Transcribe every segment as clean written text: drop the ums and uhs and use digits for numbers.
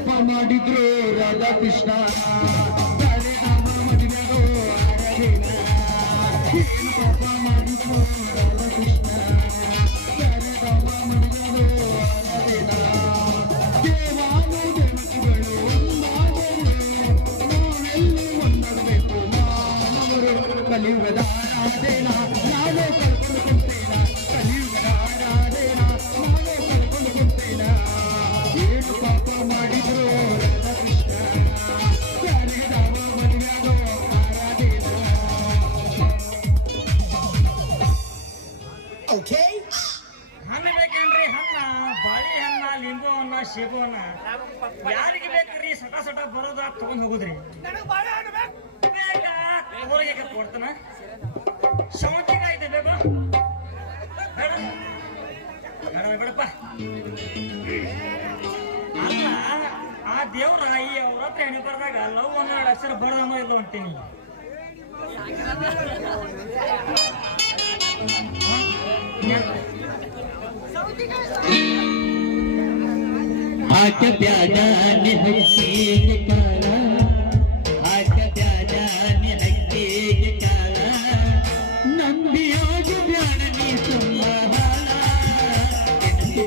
ಪಾಪ ಮಾಡಿದ್ರು ರಾಧಾಕೃಷ್ಣ ಸಾರಿಗಾಮ ಮದುವೆಗೋ ಆರಾಧೇನ ಏನು ಪಾಪ ಮಾಡಿದ್ರು ರಾಧಾಕೃಷ್ಣ ಸಾರಿಗಾಮ ಮದುವೆಗೋ ಆರಾಧೇನ ದೇವಾನು ದೇವತೆಗಳು ಒಂದಾದರು ನಾವೆಲ್ಲಿ ಒಂದಾಗಬೇಕು ಮಾನವರು ಕಲಿಯುಗದ ಆರಾಧೇನ ನಾವೇ ಕಲ್ಕೊಂಡು ಕುಂತೇನ ಕಲಿಯುಗದ ಆರಾಧೇನ ನಾವೇ ಕಲ್ಕೊಂಡು ಕುಂತೇನ ಏನು ಪಾಪ ಮಾಡಿದ್ರು ರಾಧಾಕೃಷ್ಣ ಸಾರಿಗಾಮ ಮದುವೆಗೋ ಆರಾಧೇನ Okay? ಹಣ್ಣು ಬೇಕೇನ್ರಿ ಹಣ್ಣ ಬಾಳಿ ಹಣ್ಣ ಲಿಂಬು ಹಣ್ಣ ಸೇಬು ಹಣ್ಣ ಯಾರಿಗೆ ಬೇಕ್ರಿ ಸಟ ಸಟ ಬರೋದ ತಗೊಂಡ್ ಹೋಗುದ್ರಿ ಬೇಕ ಊರಿಗೆ ಕೊಡ್ತಾನ ಸೌಂತಿಕಾಯಿ ಇದೆ ಬೇಕು ಬೇಡ ಬೇಡ ಬೇಡಪ್ಪ ಅಲ್ಲ ಆ ದೇವ್ರ ಈ ಅವ್ರ ಹತ್ರ ಹೆಣ್ಣು ಬರ್ದಾಗ ಲವ್ ಅನ್ನೋ ಎರಡು ಅಕ್ಷರ ಬರ್ದಮ್ಮ ಇಲ್ಲ ಹೊಂಟೀನಿ हाथ प्यादा निहक्की काला हाथ प्यादा निहक्की काला नंदियोज प्यारनी संभाला इनकी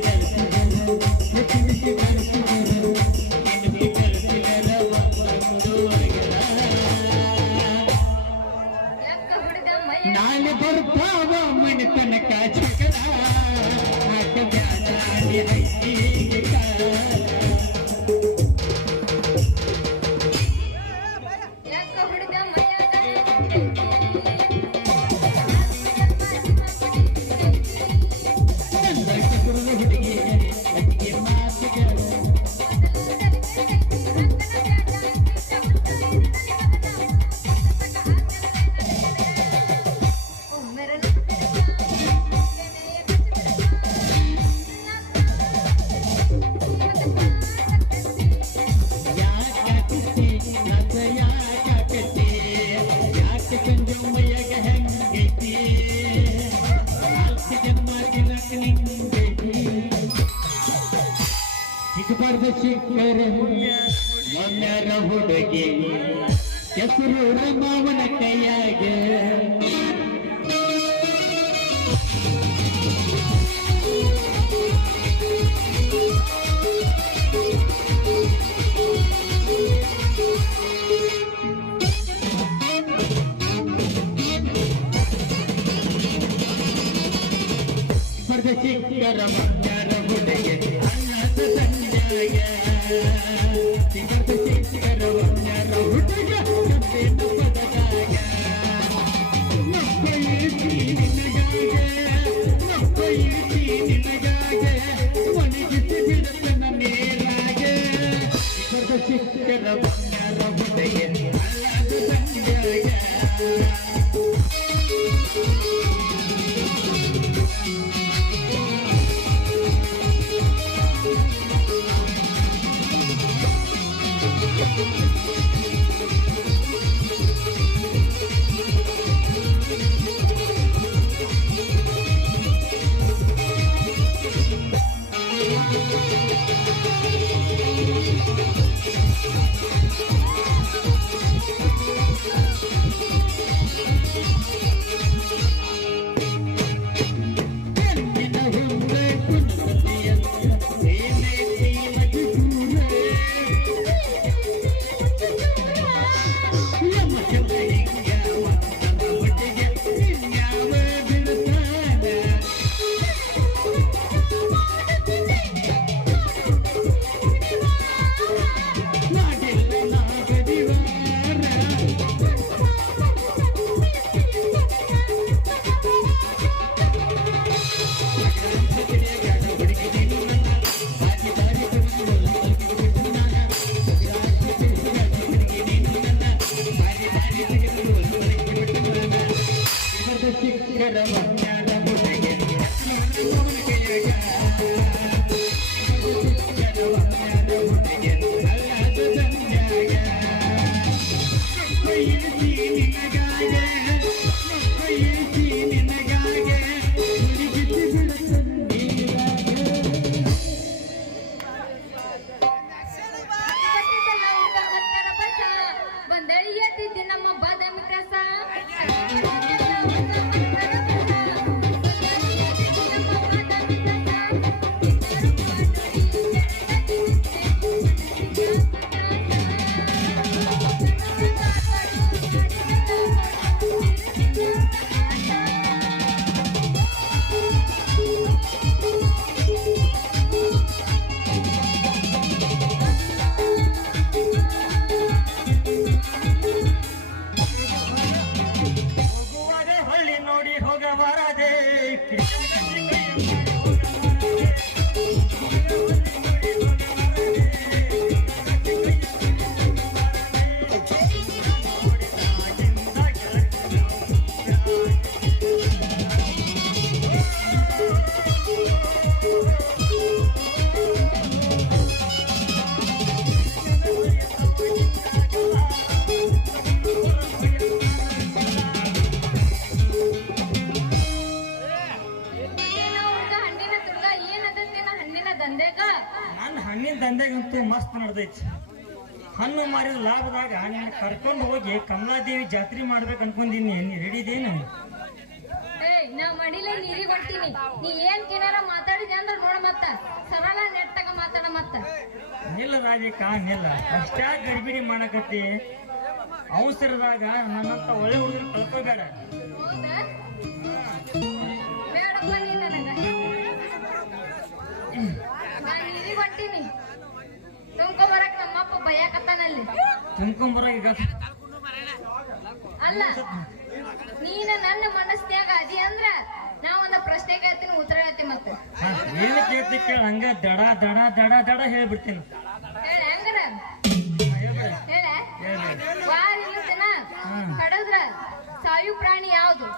नाल ಬರ್ತಾವ ಮನ ತನಕ ಛಕಡ ಹಾಕ ಬ್ಯಾಡ ನಿಹಕ್की ಮೊನ್ನೆರ ಹುಡುಗಿ ಕೆಸರು ಮಾವನ ಕೈಯಾಗ ಸಿಕ್ಕರ ಮೊನ್ನೆರ ಹುಡುಗಿ ಅನ್ನದ ಸಂಜಯ ಸಿಕ್ಕರ ಮೊನ್ನೆರ ಹುಡುಗ ಪದದಾಗ ನಪ್ಪೈತಿ ನಿನಗಾಗೆ ಒಣಗಿಸಿ ಬಿಡುತ್ತನ ನೀರಾಗೆ ಸಿಕ್ಕರ ಮೊನ್ನೆರ ಹುಡುಗಿ ಅನ್ನದ ಸಂಜಯ ಹಣ್ಣಿನ ದಂಧೆಗಂತೂ ಮಸ್ತ್ ನಡೆದೈತಿ. ಹಣ್ಣು ಮಾರಿದ ಲಾಭದಾಗ ನಿನ್ನ ಕರ್ಕೊಂಡು ಹೋಗಿ ಕಮಲಾದೇವಿ ಜಾತ್ರೆ ಮಾಡ್ಬೇಕು ಅನ್ಕೊಂಡಿನಿ. ನೀ ರೆಡಿ ಇದೇನು? ನಾ ಮಡಿಲೇ ನೀರಿಗೆ ಹೊಂಟೀನಿ. ನೀ ಏನ್ ಕೇನಾರ ಮಾತಾಡಿದೆ ಅಂದ್ರೆ ನೋಡ ಮತ್ತ ಸರಳ ನೆಟ್ಟಾಗ ಮಾತಾಡ ಮತ್ತ. ನಿಲ್ಲ ರಾಧಿಕಾ ನಿಲ್ಲ, ಅಷ್ಟೇ ಗಡಿಬಿಡಿ ಮಾಡಕತ್ತಿ. ಅವಸರದಾಗ ನನ್ನಂತ ಒಳ್ಳೆ ಹುಡುಗರು ಕಳ್ಕೋಬೇಡ. ಹೌದಾ? ಬೇಡಪ್ಪ ನೀ ನನಗ. ನಾ ನೀರಿಗೆ ಹೊಂಟೀನಿ. ತುಂಬ್ಕೊಂಬರಕ್ ನಮ್ಮಪ್ಪ ಭಯಕತ್ತಾನಲ್ಲಿ. ತುಂಬ್ಕೊಂಬರ ಈಗ ಅಲ್ಲ, ನೀನ ನನ್ನ ಮನಸ್ನ್ಯಾಗ ಅದಿ ಅಂದ್ರ ನಾ ಒಂದ ಪ್ರಶ್ನೆ ಕೇಳ್ತೀನಿ, ಉತ್ತರ ಹೇಳ್ತೀನಿ. ಮತ್ತೆ ಏನು ಕೇಳ್ತಿ ಕೇಳ, ಹಂಗ ದಡ ದಡ ದಡ ದಡ ಹೇಳ್ಬಿಡ್ತೀನಿ. ಹೇಳ ಹೆಂಗರ ಹೇಳ. ವಾರ ಇಲ್ಲ ದಿನ ಕಡದ್ರ ಸಾಯು ಪ್ರಾಣಿ ಯಾವ್ದು?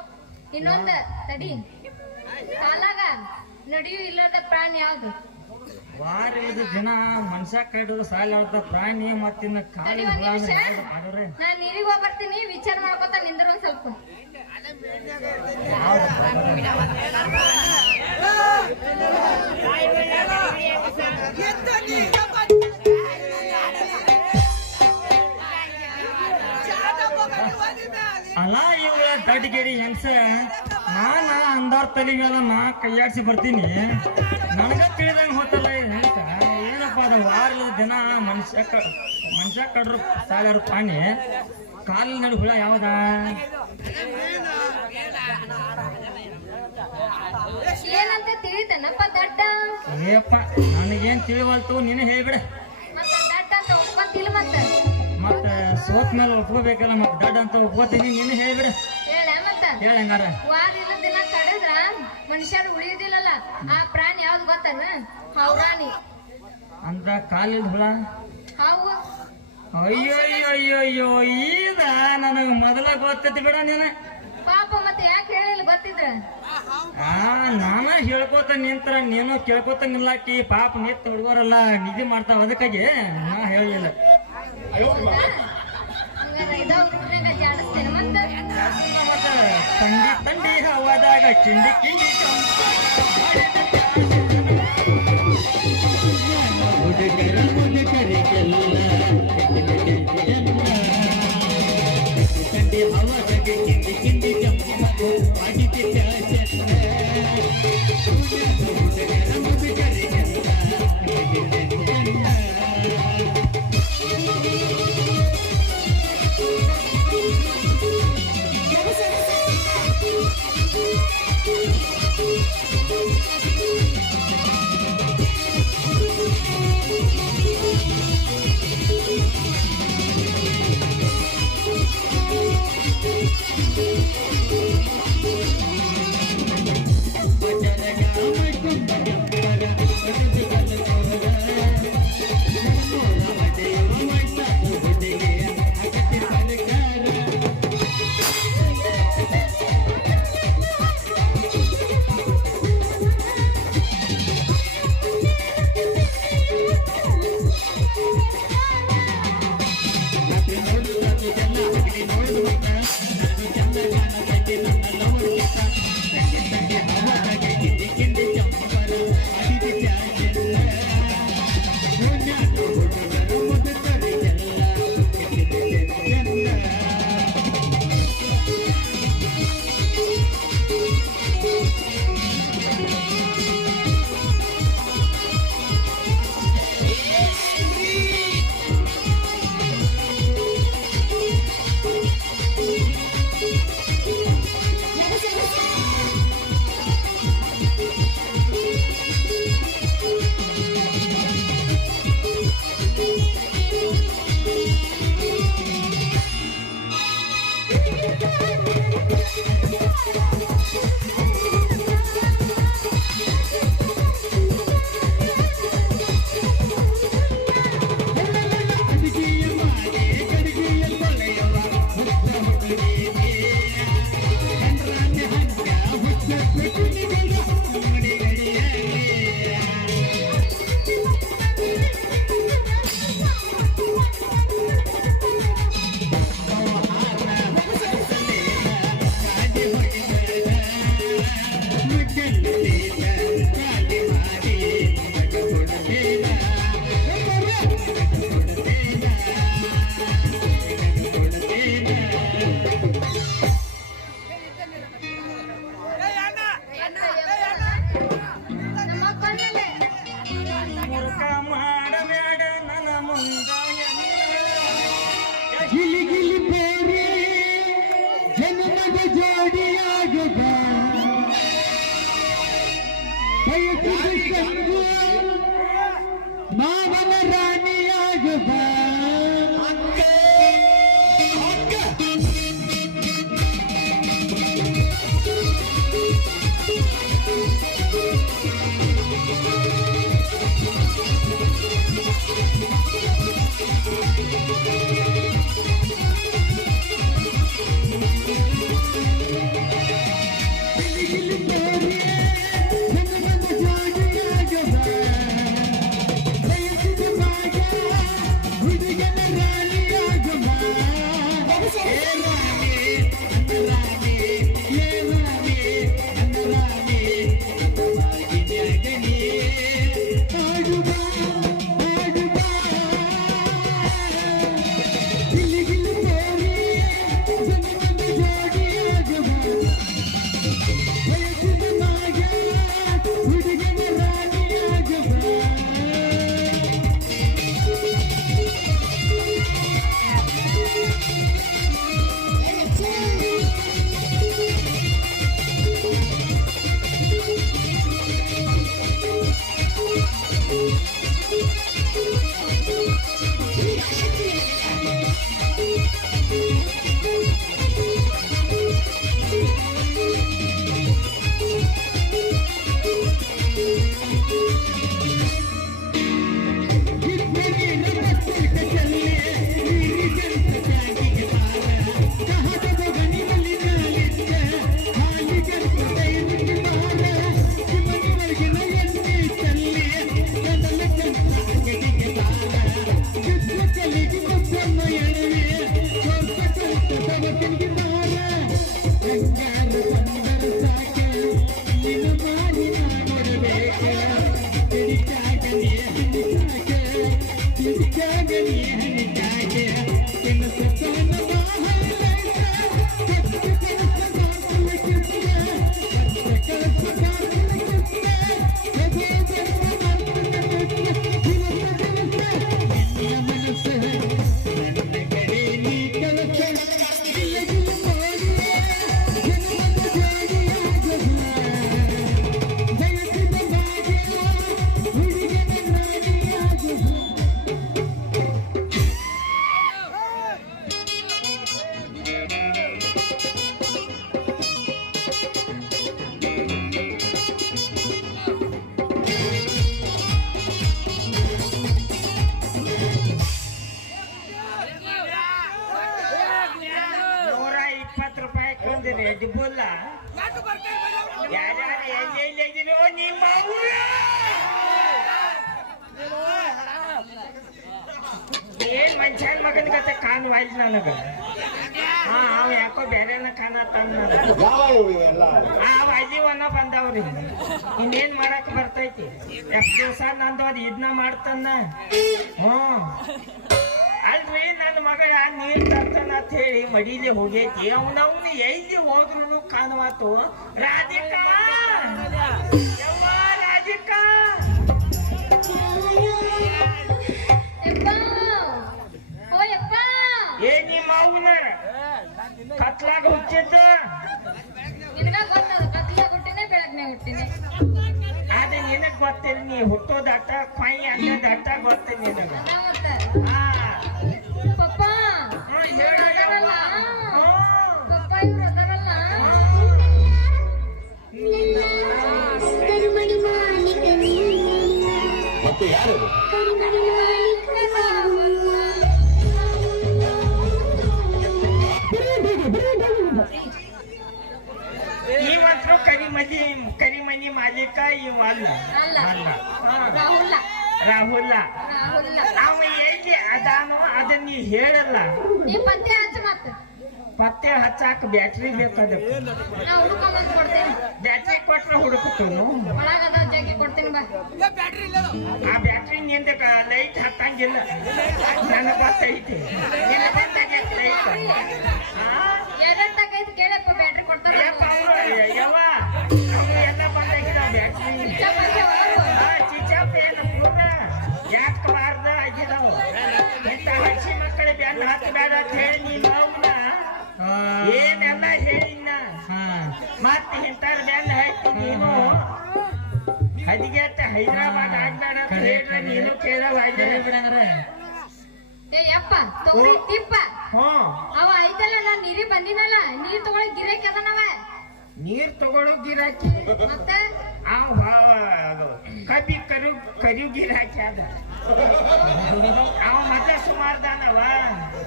ಇನ್ನೊಂದ ತಡಿ, ಕಾಲಾಗ ನಡೆಯೂ ಇಲ್ಲದ ಪ್ರಾಣಿ ಯಾವ್ದು? ವಾರ ಇಳಿದ ದಿನ ಮನುಷ್ಯ ಕೈಡೋದು ಸಾಲ ಆಡ್ದ ಪ್ರಾಣಿ. ಮತ್ತಿನ್ನ ಕಾಲಿ ನಾ ನೀರಿಗೆ ಹೋಗ್ಬರ್ತೀನಿ, ವಿಚಾರ ಮಾಡ್ಕೊತ ನಿಂದ್ರ ಒಂದ್ ಸ್ವಲ್ಪ. ಅಲ್ಲ ಇವ ದಡ್ಗೇರಿ ಹೆಂಗ್ಸ, ನಾನ ಅಂದಾರ್ ತಲೆ ಮೇಲೆ ನಾ ಕೈಯಾಡ್ಸಿ ಬರ್ತೀನಿ. ನನಗ ತಿಳಿದಂಗ ಹೋತಲ್ಲ ಹೆಂಗ್ಸ. ಏನಪ್ಪ ಅದ ವಾರದ ದಿನ ಮನುಷ್ಯ ಕಡ್ರು ಸಾಲಾರು ಪ್ರಾಣಿ. ಕಾಲಿನ ನಡು ಹುಳ ಯಾವ್ದ? ಏನಂತ ತಿಳಿತನಪ್ಪ ದಡ್ಡ? ಏಪ್ಪ ನನಗೇನ್ ತಿಳಿವಲ್ತು, ನೀನು ಹೇಳ್ಬಿಡ. ಮತ್ತ ದಡ್ಡ ಅಂತ ಒಪ್ಕೊಂತಿಲ್ಲ ಮತ್ತ. ಮತ್ತ ಸೋತ್ ಮೇಲೆ ಒಪ್ಕೋಬೇಕಲ್ಲ, ಮತ್ ದಡ್ಡ ಅಂತ ಒಪ್ಕೋತೀನಿ. ನೀನು ಹೇಳ್ಬಿಡ. ಹೇಳ ಮತ್ತ. ಹೇಳ ಹಂಗಾರ. ವಾರ ಇಲ್ಲ ದಿನ ಕಡದ್ರ ಮನುಷ್ಯರು ಉಳಿಯುದಿಲ್ಲಲ್ಲ, ಆ ಪ್ರಾಣಿ ಯಾವ್ದು ಗೊತ್ತನ? ಹೌರಾಣಿ ಅಂತ ಕಾಲಿನ ಹುಳ. ಹಾವು. ಅಯ್ಯೋ ಅಯ್ಯೋ ಅಯ್ಯೋ ಅಯ್ಯೋ, ಈಗ ನನಗ ಮೊದಲ ಗೊತ್ತೈತಿ ಬಿಡ ನೀನ. ಪಾಪ ಮತ್ತೆ ಯಾಕೆ ಹೇಳಿಲ್ಲ ಗೊತ್ತಿದ್ರ? ನಾನ ಹೇಳ್ಕೋತ ನಿಂತರ ನೀನು ಕೇಳ್ಕೋತ ನಿಲ್ಲಾಕಿ. ಪಾಪ ನಿತ್ ಹುಡುಗರೆಲ್ಲ ನಿಧಿ ಮಾಡ್ತಾವ, ಅದಕ್ಕಾಗಿ ನಾ ಹೇಳಿಲ್ಲ. ಹಂಗಾರ ಇದಾವ್ ಊರ್ನಾಗ ಜಾಡಿಸ್ತೇನೆ ಮತ್ತ. ತಂಡಿ ತಂಡಿ ಹವಾದಾಗ ಕಿಂಡಿ ಕಿಂಡಿ ಹುಡುಗರ ಮುದುಕರಿಗೆಲ್ಲ ಕಂಡಿ ಹವಾದಾಗ ಕಿಂಡಿ ಕಿಂಡಿ ಜಮ್ಮದು ಆಗಿದ್ದ ಹುಡುಗರ ಮುದುಕರಿಗೆಲ್ಲ ಮಾವನ ರಾಣಿಯಾಗ ಬಾ ಡಿಬೋಲ್ಲ ಯಾರ್ಯಾರು ಎಲ್ಲೆಲ್ಲಿದ್ದೀನೋ ನಿಮ್ಮ ಏನ್ ಮನುಷ್ಯನ ಮಗನ ಕತೆ ಕಾಣವಾಯ್ತು ನನಗ ಅವ ಯಾಕೋ ಬೇರೆನ ಕಾಣತ್ತಾನ ಅವ ಅಲ್ಲಿ ಒನ್ನ ಬಂದವ್ರಿ ಇನ್ನೇನ್ ಮಾಡಕ್ ಬರ್ತೈತಿ ಎಷ್ಟ್ ದಿವಸ ನಂದು ಅದು ಇದನ್ನ ಮಾಡ್ತಾನ ಅಲ್ರಿ ನನ್ನ ಮಗ ನೀರ್ ತರ್ತಾನ ಅಂತ ಹೇಳಿ ಮಡಿಲಿ ಹೋಗೈತಿ ಅವನವ್ನು ಎಲ್ಲಿ ಹೋದ್ರು ಕಾಣವಾತು ರಾಧಿಕಾ ಯವ್ವ ರಾಧಿಕಾ ಏ ನಿಮ್ಮ ಅವನ ಕತ್ಲಾಗ ಹುಚ್ಚಿದ್ದು ಅದೇ ನಿನಗ್ ಗೊತ್ತಿಲ್ಲ ನೀ ಹುಟ್ಟೋದಾಟ ಕೊಯ್ ಅನ್ನೋದಾಟ ಗೊತ್ತಿಲ್ಲ ನಿನಗ ಮತ್ತೆ ಯಾರು ಇವಂತ್ರು ಕರಿಮನಿ ಮಾಲೀಕ ಇವ ಅಲ್ಲ ರಾಹುಲ್ಲ ಅವ ಎಲ್ಲಿ ಅದಾನೋ ಅದನ್ನ ನೀ ಹೇಳಲ್ಲ ಪತ್ತೆ ಹಚ್ಚಾಕ ಬ್ಯಾಟ್ರಿ ಬೇಕದ ಬ್ಯಾಟ್ರಿ ಕೊಟ್ರೆ ಹುಡುಕುತ್ತನು ಆ ಬ್ಯಾಟ್ರಿ ನಿಂದ ಲೈಟ್ ಹತ್ತಂಗಿಲ್ಲ ನನ್ನ ಗೊತ್ತೈತಿ ಯವ್ವ ಎಲ್ಲ ಬಂದಾಗಿದಾವ ಬ್ಯಾಟ್ರಿ ಚಿಚ್ಚಪ್ಪ ಏನು ಪೂರ ಯಾಕೆ ಬಾರ್ದ ಆಗಿದಾವ ಇಂಥ ಹಸಿ ಮಕ್ಕಳ ಬೆನ್ನ ಹತ್ತಬೇಡ ಅಂತ ಹೇಳಿ ನೀನು ಅವನ್ನ ಏನೆಲ್ಲ ಹೇಳಿನ ಮತ್ತೆ ಇಂಥವ್ರ ಬೆನ್ನ ಹಾಕಿ ನೀನು ಹದಿಗೆ ಮತ್ತೆ ಹೈದರಾಬಾದ್ ಆಗ್ಬೇಡ ಅಂತ ಹೇಳ್ರೆ ನೀನು ಕೇಳವಾಗ್ಯ ಬಿಡಂಗ್ರೆ ಏ ಯಪ್ಪ ತೊಗರಿ ತಿಪ್ಪ ಹ್ಮ್ ಅವ ಐತಲ್ಲ ನಾ ನೀರಿ ಬಂದಿನಲ್ಲ ನೀರ್ ತಗೊಳಿ ಗಿರಾಕಿ ಅದನವ ನೀರ್ ತಗೊಳ್ಳೋ ಗಿರಾಕಿ ಮತ್ತೆ ಕಬ್ಬಿ ಕರಿಯು ಗಿರಾಕಿ ಅದ ಅವ ಮತ್ತೆ ಸುಮಾರ್ದಾನವ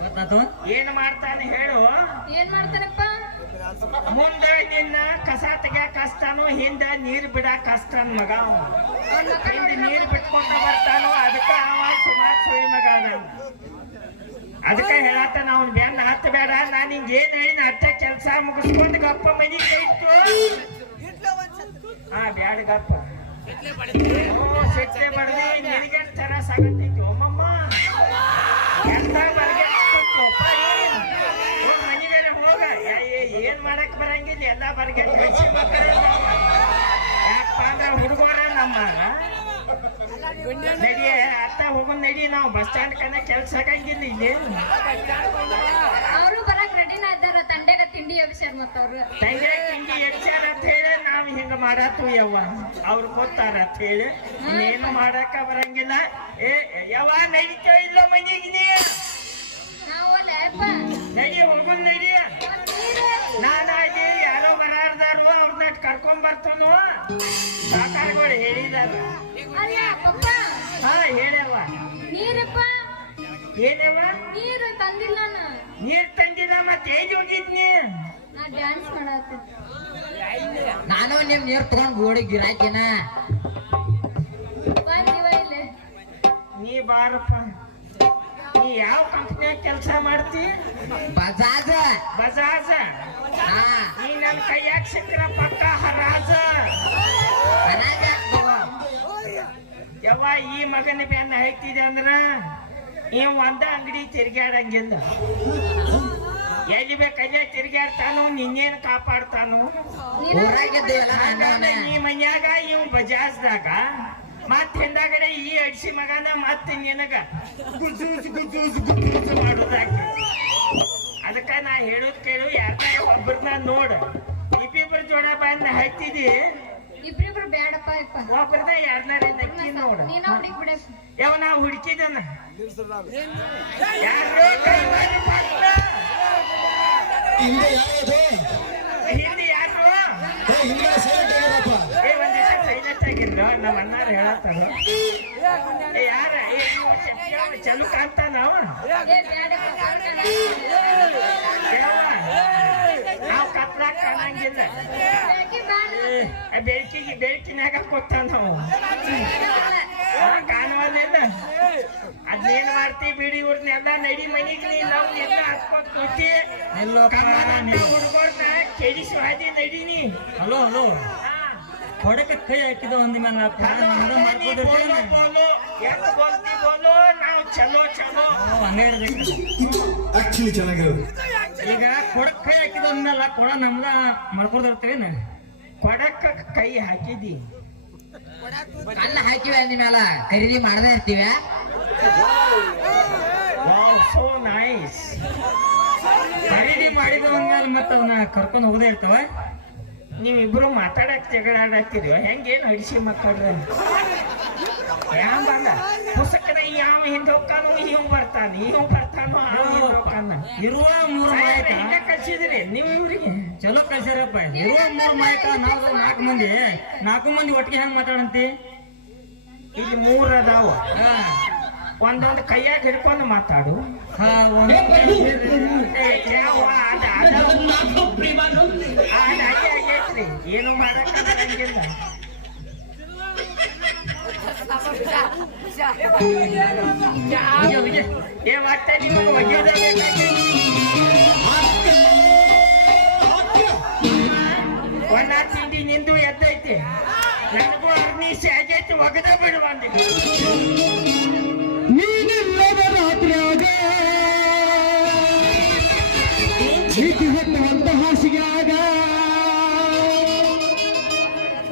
ಗೊತ್ತಾತು ಏನ್ ಮಾಡ್ತಾನೆ ಹೇಳು ಏನ್ ಮಾಡ್ತಾನಪ್ಪ ಮುಂದ ನಿನ್ನ ಕಸ ತೆಗ್ಯಾಕ ಹಸ್ತಾನು ಹಿಂದ ನೀರ್ ಬಿಡಾಕ ಹಸ್ತಾನ ಮಗ ಅವ. ಹಿಂದ ನೀರ್ ಬಿಟ್ಕೊಂಡ ಬರ್ತಾನೋ ಅದಕ್ಕ ಅವ ಸುಮಾರು ಸುಳಿ ಮಗ ಅದ ಅದಕ್ಕ ಹೇಳತ್ತಾನ ಅವ್ನ ಬೆನ್ನ ಹತ್ತ ಬೇಡ ನಾನ್ ಹಿಂಗ ಏನ್ ಹೇಳಿನ ಅಟ್ಟ ಕೆಲ್ಸ ಮುಗಿಸ್ಕೊಂಡ್ ಗಪ್ಪ ಮನಿ ಕೈಟ್ಟು ಹಾ ಬ್ಯಾಡ ಗಪ್ಪ ಸಿಟ್ಟೆ ಬಡ್ದಿ ನಿನಗೆ ತರ ಸಾಗತ್ತೈತಿ ಒಮ್ಮಮ್ಮ ಎಂತ ಬರ್ಗೆಪ್ಪ ಮನಿಗಾರ ಹೋಗ ಏನ್ ಮಾಡಕ್ ಬರಂಗಿಲ್ಲ ಎಲ್ಲಾ ಬರ್ಗೆ ಯಾಕಪ್ಪ ಅಂದ್ರ ಹುಡುಗರ ನಮ್ಮ ನಡಿ ಅತ್ತ ಹೋಗೋದ್ ನಡಿ ನಾವು ಬಸ್ ಸ್ಟ್ಯಾಂಡ್ ಕನ್ನ ಕೆಲ್ಸ ಆಗಂಗಿಲ್ಲ ಇಲ್ಲಿ ಅವರು ಬರಕ್ ರೆಡಿನ ಇದ್ದಾರ ತಂಡೆಗ ತಿಂಡಿ ಎಬ್ಸ್ಯಾರ ಮತ್ತ ಅವ್ರು ತಂಗೆ ತಿಂಡಿ ಹೆಚ್ಚಾರ ಅಂತ ಹೇಳಿ ನಾವ್ ಹಿಂಗ ಮಾಡತ್ತು ಯವ್ವ ಅವ್ರು ಗೊತ್ತಾರ ಅಂತ ಹೇಳಿ ಇನ್ನೇನು ಮಾಡಾಕ ಬರಂಗಿಲ್ಲ ಏ ಯವ್ವ ನಡಿತೋ ಇಲ್ಲೋ ಮನೆಗೆ ನೀ ನಾವು ಅಲ್ಲ ಯಪ್ಪ ನಡಿ ಹೋಗೋದ್ ನಡಿ ನಾನಾಗಿ ಯಾರೋ ಬರಾರ್ದಾರು ಅವ್ರನ್ನ ಕರ್ಕೊಂಡ್ ಬರ್ತಾನು ಸಾಕಾರ್ಗಳು ಹೇಳಿದಾರ ಅಲ್ಲ ಪಪ್ಪ ಹಾ ಹೇಳವ್ವ ನೀರಪ್ಪ ಏನವ್ವ ನೀರು ತಂದಿಲ್ಲ ನಾನು ನೀರ್ ತಂದಿಲ್ಲ ಮತ್ತೆ ಹೇಗೆ ಹೋಗಿದ್ನಿ ನಾ ಡ್ಯಾನ್ಸ್ ಮಾಡತ್ತ ನಾನು ನಿಮ್ ನೀರ್ ತಗೊಂಡ್ ಗೋಡಿ ಗಿರಾಕಿನ ಬಂದಿವ ಇಲ್ಲಿ ನೀ ಬಾರಪ್ಪ ನೀ ಯಾವ ಕಂಪ್ನಿಯಾಗ ಕೆಲಸ ಮಾಡ್ತಿ ಬಜಾಜ್ ಬಜಾಜ ಹಾ ನೀ ನನ್ ಕೈಯಾಗ ಸಿಕ್ಕ್ರ ಪಕ್ಕ ಹರಾಜ ಮನ್ಯಾಗ ತಗೋ. ಯವ್ವ ಈ ಮಗನ ಬೆನ್ನ ಹಾಕ್ತಿದೆ ಅಂದ್ರ ಇವ್ ಒಂದ ಅಂಗಡಿ ತಿರ್ಗಾಡಂಗಿಲ್ಲ ಎಲ್ಲಿ ಬೇಕಲ್ಲೇ ತಿರ್ಗಾಡ್ತಾನು ನಿನ್ನೇನ್ ಕಾಪಾಡ್ತಾನು ಊರಾಗಿದ್ದೀವಲ್ಲ ಹಾಗಾದ್ರೆ ನಾನು ಈ ಮನ್ಯಾಗ ಇವ್ ಬಜಾಜ್ದಾಗ ಮತ್ ಹಿಂದಾಗಡೆ ಈ ಅಡ್ಸಿ ಮಗನ ಮತ್ ನಿನಗ ಗುಜೂಸ್ ಮಾಡೋದಾಕ ಅದಕ್ಕ ನಾ ಹೇಳೋದ್ ಕೇಳು ಯಾರ ಒಬ್ಬರನ್ನ ನೋಡ ಇಬ್ಬಿಬ್ರ ಜೋಡ ಬಂದ ಹಾಕ್ತಿದಿ ಇಬ್ರಿಬ್ರು ಬೇಡಪ್ಪ ಯಪ್ಪ ಒಬ್ಬರದ ಯಾರನ್ನಾರ ನಕ್ಕಿ ನೋಡ ನೀನ ಹುಡುಕ್ ಬಿಡಪ್ಪ ಯಾವ ನಾ ಹುಡುಕಿದನ ಯಾರೋ ಕೈ ಮಾಡಿ ಬಂದ ಹಿಂದೆ ಯಾರದು ಹಿಂದೆ ಯಾರು ಹಿಂದೆ ಸೈಲೆಂಟ್ ಆಗಿರಪ್ಪ ಏ ಒಂದಿನ ಸೈಲೆಂಟ್ ಆಗಿದ್ರು ನಮ್ಮ ಅಣ್ಣಾರು ಹೇಳತ್ತಾರ ಏ ಯಾರ ಏ ಇವ ಚಲು ಕಾಣ್ತಾನವ ಏ ಬೇಡಪ್ಪ ನಾವು ಕತ್ಲಾಕ್ ಕಾಣಂಗಿಲ್ಲ ಬೆಳಗ್ಗೆ ಬಾ ಬೆಳಕಿನಾಗ ಕೊತ್ತಾನ ನಾವು ಕಾಣುವಲ್ಲ ಅದ್ನೇನ್ ಮಾಡ್ತಿ ಬಿಡಿ ಇವ್ರನ್ನೆಲ್ಲ ನಡಿ ಮನಿಗೆ ನೀ ನಾವು ಎಲ್ಲ ಹತ್ಕೊಂಡ್ ಕೂತಿ ಹುಡುಗರ್ನ ಕೆಡಿಸಿ ಹಾದಿ ನಡೀನಿ ಹಲೋ ಹಲೋ ಹೊಡಕ ಕೈ ಹಾಕಿದ ಒಂದ್ ಮೇಲೆ ಬೋಲು ಎಷ್ಟು ಬೋಲ್ತಿ ಬೋಲು ನಾವು ಚಲೋ ಚಲೋ ಆಕ್ಚುಲಿ ಚೆನ್ನಾಗಿರೋದು ಈಗ ಕೊಡಕ್ ಕೈ ಹಾಕಿದ ಒಂದ್ಮೇಲೆ ಕೊಡ ನಮ್ದ ಮಾಡ್ಕೊಡ್ತಿರ್ತೀವಿ ಕೊಡಕ್ಕ ಕೈ ಹಾಕಿದಿ ಕಣ್ಣ ಹಾಕಿವ ಅಂದ ಮ್ಯಾಲ ಖರೀದಿ ಮಾಡದೇ ಇರ್ತೀವ ಸೋ ನೈಸ್ ಖರೀದಿ ಮಾಡಿದ ಒಂದ್ಮೇಲೆ ಮತ್ತೆ ಅದನ್ನ ಕರ್ಕೊಂಡು ಹೋಗದೇ ಇರ್ತಾವ ನೀವಿಬ್ರು ಮಾತಾಡಕ್ ಜಗಳ ಆಡಾಕ್ತಿದ್ವ ಹೆಂಗೇನು ಹಡಿಸಿ ಮಕ್ಕಳ್ರ ಯಾಂಬಲ್ಲ ಪುಸ್ತಕದ ಯಾವ ಹಿಂದೆ ಹೋಗ್ತಾನೋ ಇವ್ ಬರ್ತಾನೆ ಇರುವ ಮೂರು ಮಾಯಕ ಹಿಂಗ ಕಳ್ಸಿದ್ರಿ ನೀವು ಇವ್ರಿಗೆ ಚಲೋ ಕಳ್ಸ್ಯಾರಪ್ಪ ಇರುವ ಮೂರು ಮಾಯಕ ನಾವು ನಾಲ್ಕು ಮಂದಿ ಒಟ್ಟಿಗೆ ಹೆಂಗ್ ಮಾತಾಡಂತಿ ಇಲ್ಲಿ ಮೂರ್ ಅದಾವ ಹಾ ಒಂದೊಂದು ಕೈಯಾಗ ಹಿಡ್ಕೊಂಡು ಮಾತಾಡು ಹಾ ಒಂದು ಆಗೈತ್ರಿ ಏನು ಮಾಡಕ್ಕಾಗಂಗಿಲ್ಲ ಏ ಮತ್ತೆ ನೀವು ಒಗ್ಯೋದ ಒನ್ನ ತಿಂಡಿ ನಿಂದು ಎದ್ದೈತಿ ನನಗೂ ಅಗ್ನಿಸಿ ಆಗೈತಿ ಒಗದ ಬಿಡುವಂದಿಲ್ಲ ನೀನಿಲ್ಲದ ರಾತ್ರಿಯಾಗ ನಿಧಿ ಹತ್ತುವಂತ ಹಾಸಿಗ್ಯಾಗ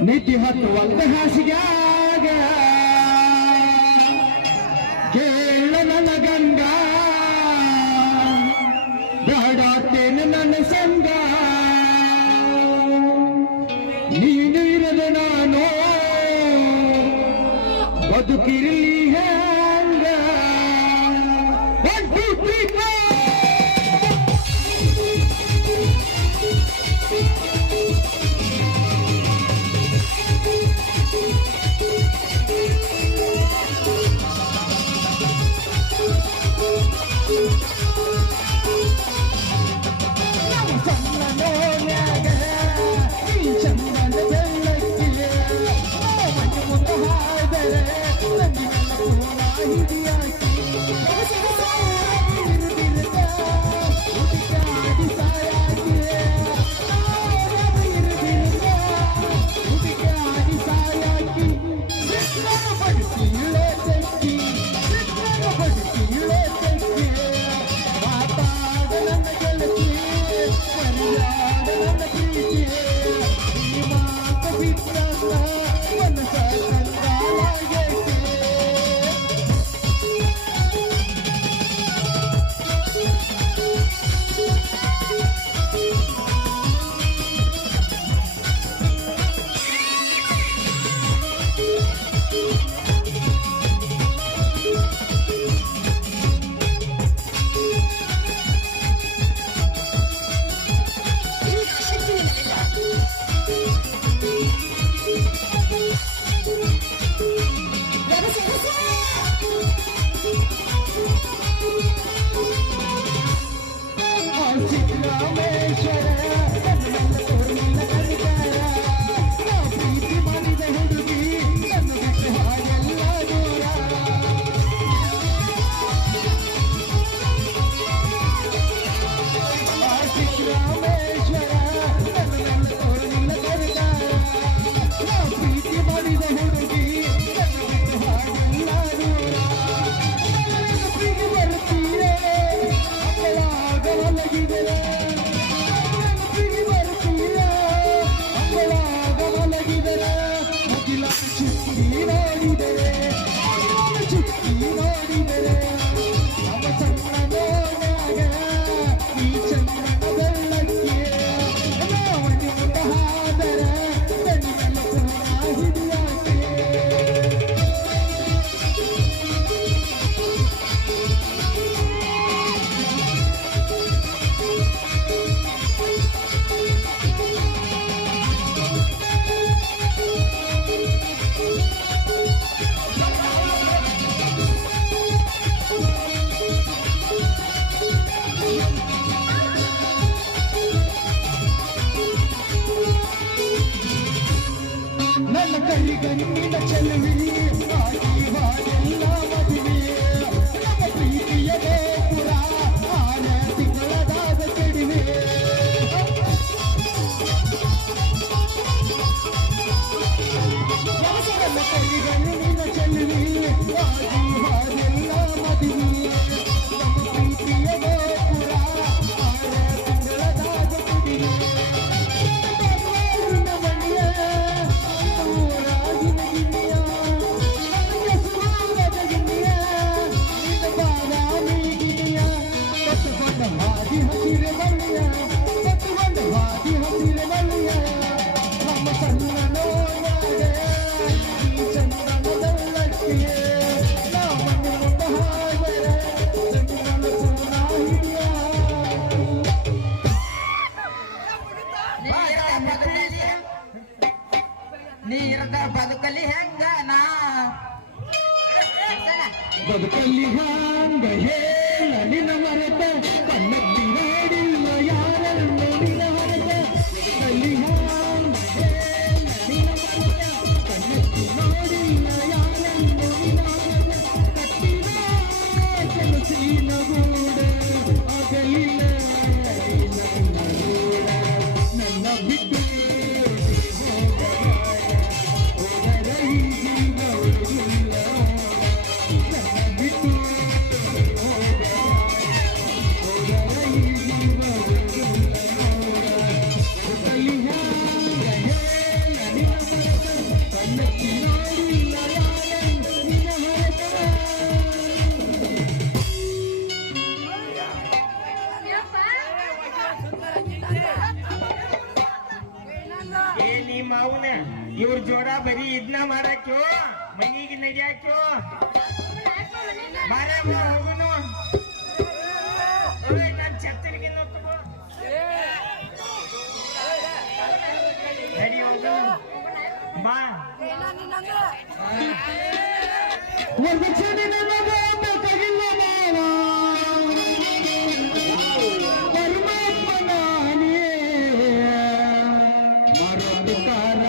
ನಿಧಿ ಹತ್ತುವಂತ ಹಾಸಿಗ್ಯಾಗ ಕೇಳ ನನ್ನ ಗಂಗ ಬ್ಯಾಡಾತೇನೆ ನನ್ನ ಸಂಗ ನೀನು ಇರದ ನಾನು ಬದುಕಿರಲಿ ಹ್ಯಾಂಗ 1 2 3 4 ನನ್ನ ಕೈಗಣ್ಣಿನ ಚೆಲುವಿ ಆಗಿ ಬಾಳೆಲ್ಲ ಮದುವೆ ನಮ್ಮ ಪ್ರೀತಿಯ ಗೋಪುರ 6 ತಿಂಗಳದಾಗ ಕೆಡಿವೆ ನನ್ನ ಕೈಗಣ್ಣಿನ ಚೆಲುವಿ ಆಗಿ ಬಾಳೆಲ್ಲ ಮದುವೆ ನಮ್ಮ ಪ್ರೀತಿಯ ಗೋಪುರ 6 ತಿಂಗಳದಾಗ ಕೆಡಿವೆ ನೀರದ ಬದುಕಲಿ ಹೆಂಗ ನಾ ಬದುಕಲ್ಲಿ ಹ್ಯಾಂಗ ಹೇಳ ನಿನ್ನ ಮರೆತ ಕಣ್ಣತ್ತಿ ನೋಡಿಲ್ಲ ಯಾರನ್ನು ನಿನ್ನ ಮರೆತ ಬದುಕಲ್ಲಿ ಹ್ಯಾಂಗ ಹೇಳ ನಿನ್ನ ಮರೆತ ಕಣ್ಣತ್ತಿ ನೋಡಿಲ್ಲ ಯಾರನ್ನು ನಿನ್ನ ಮರೆತ ಕಟ್ಟಿನ ಕೆಲಸಿನ ಗೂಡ ಅಗಲಿಲ್ಲ ನನ್ನ ಗೂಡ ನನ್ನ ಬಿಟ್ಟು ಹೋಗರ ಈ ಜೀವ ಉಳಿದಿಲ್ಲ ನನ್ನ ಬಿಟ್ಟು ಹಾಕ್ಯೋ ಬಾರೆ ಹೋಗುನು ನಾನು ಛತ್ರಿಗೆ ತಗೋ ರೆಡಿ ಹೋಗು ಬಾ ವರದಕ್ಷಿಣೆ ನಮಗೆ ಬೇಕಾಗಿಲ್ಲ ಮಾವ ಪರಮಾತ್ಮ ನಾನೇ ಮರೋದುಕಾರ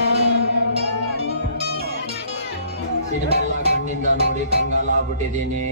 ಸಿನಿಮೆಲ್ಲ ಕಣ್ಣಿಂದ ನೋಡಿ ಕಂಗಾಲಾಗ್ಬಿಟ್ಟಿದ್ದೀನಿ